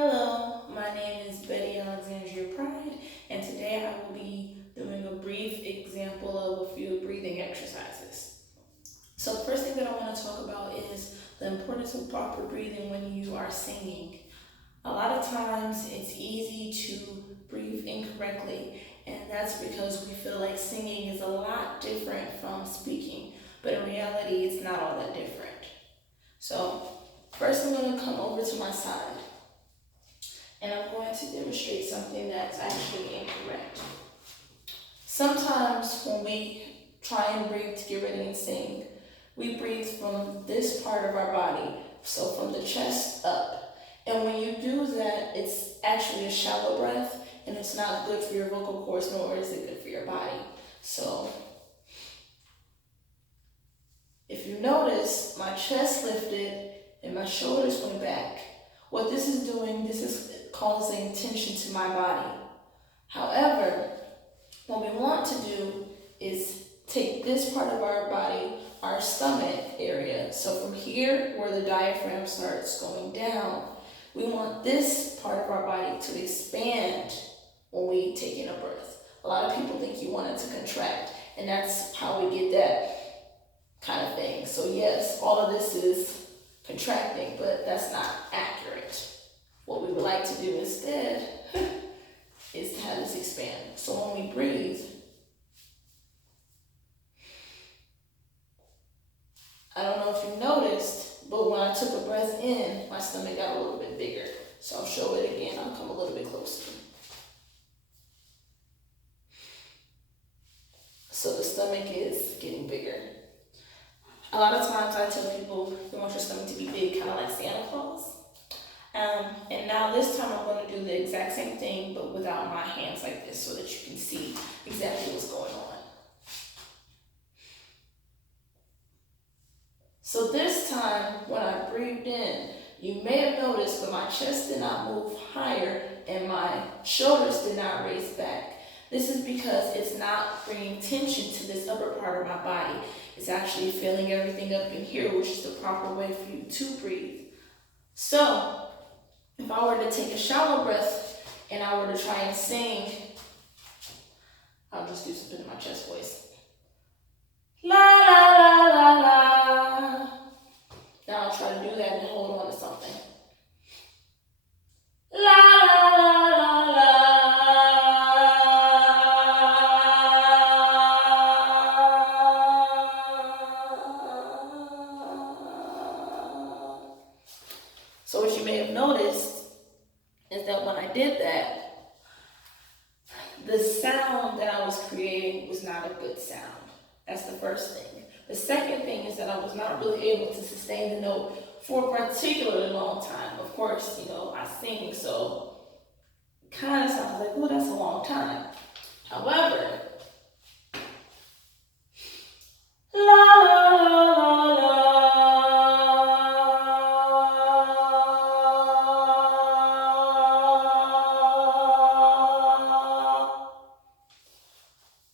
Hello, my name is Betty-Alexandria Pride, and today I will be doing a brief example of a few breathing exercises. So the first thing that I want to talk about is the importance of proper breathing when you are singing. A lot of times it's easy to breathe incorrectly, and that's because we feel like singing is a lot different from speaking, but in reality it's not all that different. So first I'm going to come over to my side, and I'm going to demonstrate something that's actually incorrect. Sometimes when we try and breathe to get ready and sing, we breathe from this part of our body, so from the chest up. And when you do that, it's actually a shallow breath, and it's not good for your vocal cords, nor is it good for your body. So if you notice, my chest lifted and my shoulders went back. What this is doing, this is causing tension to my body. However, what we want to do is take this part of our body, our stomach area, so from here where the diaphragm starts going down, we want this part of our body to expand when we take in a breath. A lot of people think you want it to contract, and that's how we get that kind of thing. So yes, all of this is contracting, but that's not accurate. What we would like to do instead is to have this expand. So when we breathe, I don't know if you noticed, but when I took a breath in, my stomach got a little bit bigger. So I'll show it again. I'll come a little bit closer. So the stomach is getting bigger. A lot of times I tell people you want your stomach to be big, kind of like Santa Claus. And now this time I'm going to do the exact same thing, but without my hands like this, so that you can see exactly what's going on. So this time, when I breathed in, you may have noticed, but my chest did not move higher and my shoulders did not raise back. This is because it's not bringing tension to this upper part of my body. It's actually filling everything up in here, which is the proper way for you to breathe. So, if I were to take a shallow breath and I were to try and sing, I'll just do something in my chest voice. La la la la la. Now I'll try to do that and hold on to something. La la la la la. So what you may have noticed is that when I did that, the sound that I was creating was not a good sound. That's the first thing. The second thing is that I was not really able to sustain the note for a particularly long time. Of course, I sing, so it kind of sounds like, oh, that's a long time. However, la la la la la.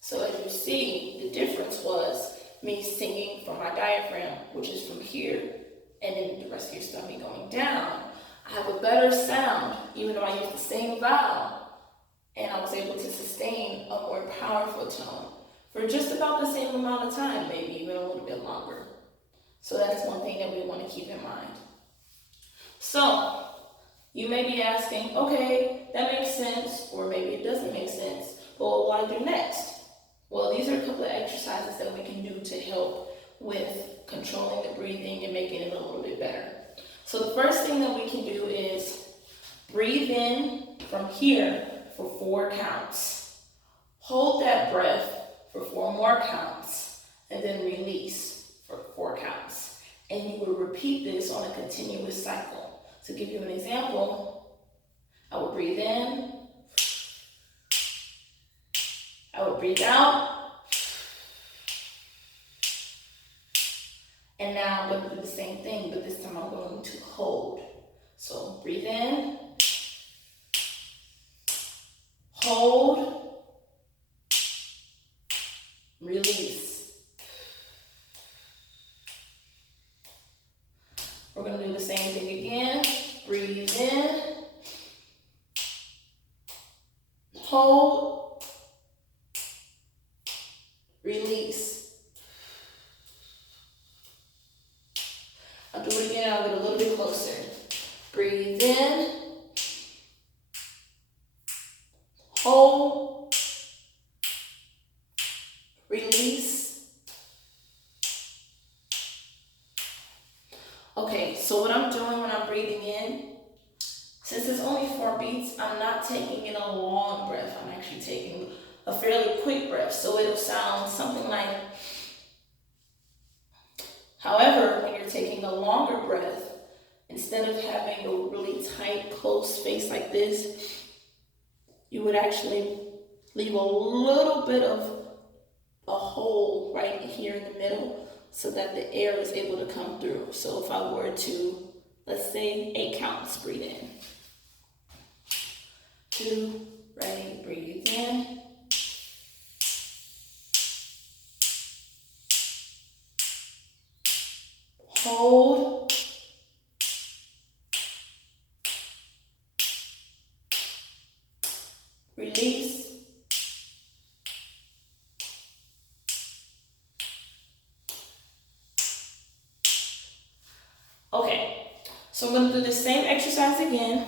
So as you see, the difference was me singing from my diaphragm, which is from here, and then the rest of your stomach going down. I have a better sound, even though I used the same vowel, and I was able to sustain a more powerful tone for just about the same amount of time, maybe even a little bit longer. So that's one thing that we want to keep in mind. So you may be asking, okay, that makes sense, or maybe it doesn't make sense, but what will I do next? Well, these are a couple of exercises that we can do to help with controlling the breathing and making it a little bit better. So the first thing that we can do is breathe in from here for 4 counts. Hold that breath for 4 more counts, and then release for 4 counts. And you will repeat this on a continuous cycle. To give you an example, I will breathe in, I would breathe out, and now I'm going to do the same thing, but this time I'm going to hold. So breathe in, hold, release. We're going to do the same thing again. Breathe in, breathe in, hold, release. Okay, so what I'm doing when I'm breathing in, since it's only 4 beats, I'm not taking in a long breath. I'm actually taking a fairly quick breath, so it'll sound something like. However, when you're taking a longer breath, instead of having a really tight, close space like this, you would actually leave a little bit of a hole right here in the middle so that the air is able to come through. So if I were to, let's say, 8 counts, breathe in. 2, ready, breathe in. Hold. Release. Okay, so I'm going to do the same exercise again,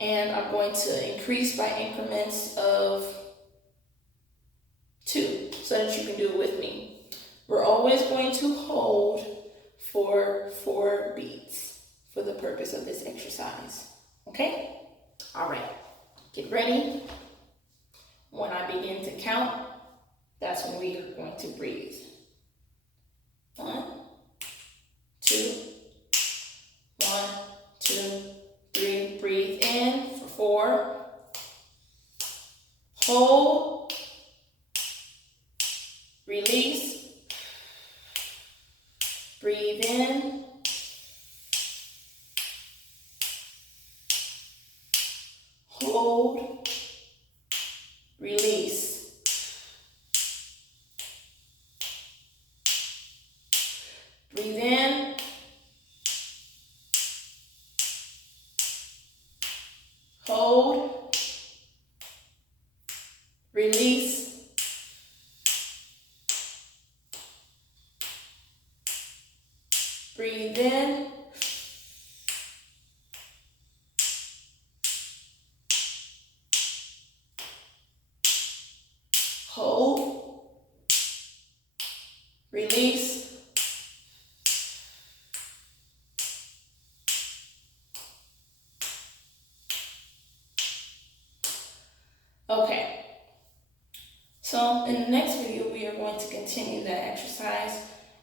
and I'm going to increase by increments of 2 so that you can do it with me. We're always going to hold for 4 beats for the purpose of this exercise. Okay? All right, get ready. When I begin to count, that's when we are going to breathe. 1, 2, 1, 2, 3. Breathe in for 4. Hold. Release. Breathe in. Hold. Release. Breathe in. Hold. Release. Breathe in. Hold. Release. Okay. So in the next video, we are going to continue that exercise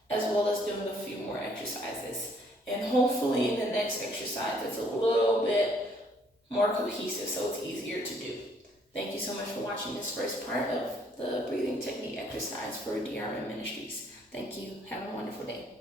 as well as doing a few more exercises. And hopefully in the next exercise, it's a little bit more cohesive so it's easier to do. Thank you so much for watching this first part of the breathing technique exercise for DRM Ministries. Thank you. Have a wonderful day.